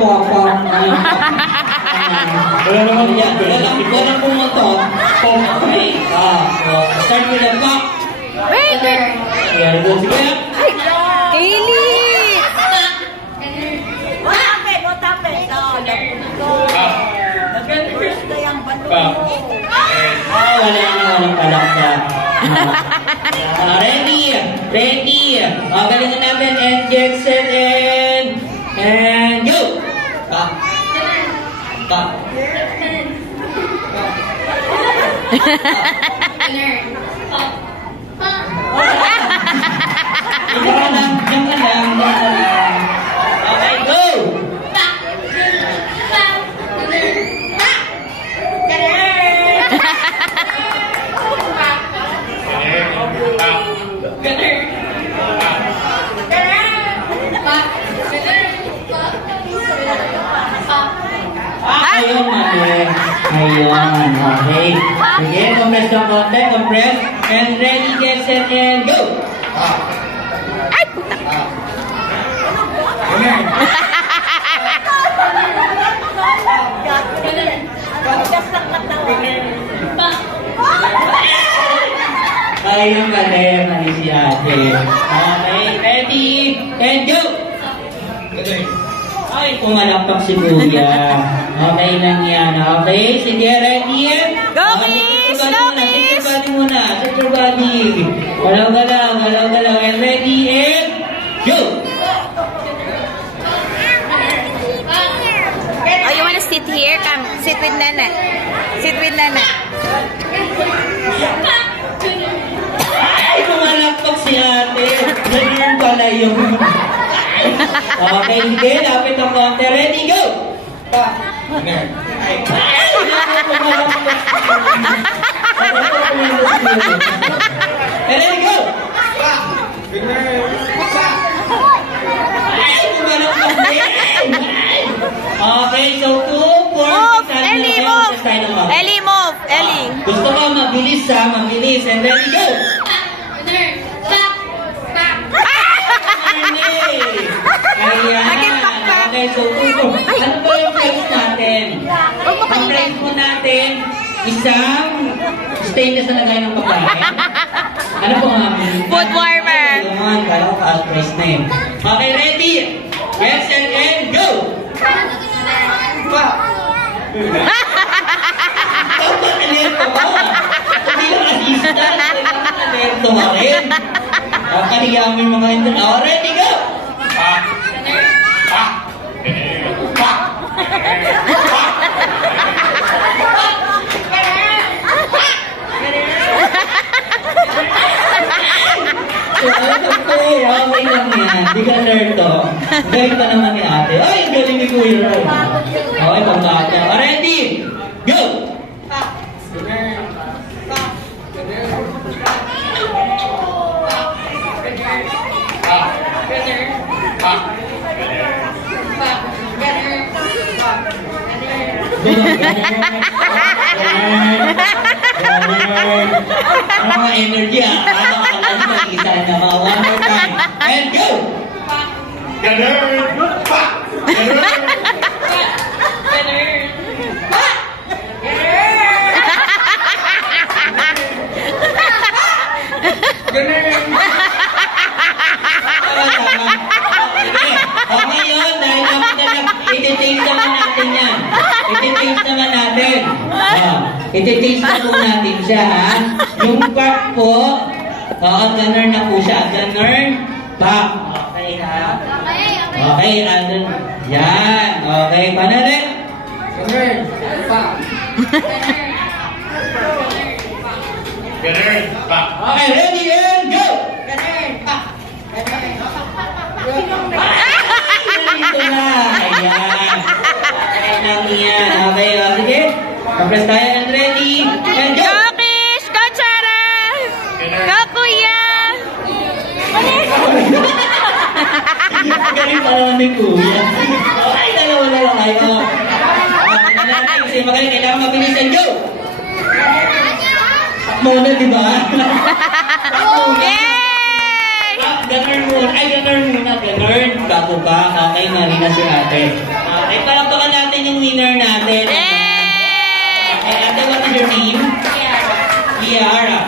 pop. Wala naman yan. Wala lang pumotor. Okay. Start with the pop. Wait! Ayan, go. Sige. Kaylee! Walang palakpak. Ready. Galingan natin. And get set and go. Diyan ka lang. Okay, go. Ayun, ayun, okay. Sige, compress ng konti, compress. And ready, get set, and go! Ay, puta! Ayun, mali si ate. Okay, ready, and go! Ay, pumalakpak si kuya. Okay lang yan. Okay, sige, ready? Go, kiss! Go, kiss! Set your body muna. Set your body. Galaw. And ready, and go! Oh, you wanna sit here? Come, sit with Nana. Sit with Nana. Ay, pumalakpak si ate. Ganyan pala yun. Okay, sige, lapit ang konti. Ready, go! Ready, go! Ay, pumalakpak din! Okay, so 2 points. Ellie, move! Ellie, move! Ellie! Gusto ko mabilis ha, mabilis. And ready, go! Okay, so ano ba yung price natin? Ang price po natin, isang stainless na lagay ng pagkain. Ano po nga? Food warmer. Ayun, kala ko cash price na yun. Okay, ready? Get set and go! Dapat alerto ka. Hindi lang asista. Dapat alerto ka rin. Kaligamin mga ito. Oh, ready, go! Okay lang yan. Di ka alerto. Galing pa naman ni ate. Ay, galing ni Kuya Roy. Okay, pagkata. Ready? Go! Ano mga energy ah? Ano ka lang mag-isa na mga one more time. And go! Ganun! Pa! Ganun! Okay yun, dahil iti-taste naman natin yan. Iti-taste naman natin. Iti-taste na po natin siya, ha? Yung part po, ganun na po siya. Ganun, back. Okay, ha? Okay, yan. Okay, paano rin? Ganun, back. Ganun, back. Okay, ready and go! Ganun, back. Ito na. Ayan. Ayan yan. Okay, sige. Compress tayo and ready. And go! Go, Kish! Go, Chara! Go, Kuya! Galing pa naman ni Kuya. Ay, dalawa na lang kayo. Kasi magaling, kailangan mabilis and go! Muna, di ba? Yay! Ganun muna. Ay, ganun muna. Ganun. Bago ba? Okay, marina si ate. Okay, yung winner natin. Yay! Okay, ate, what is your name? Kiara.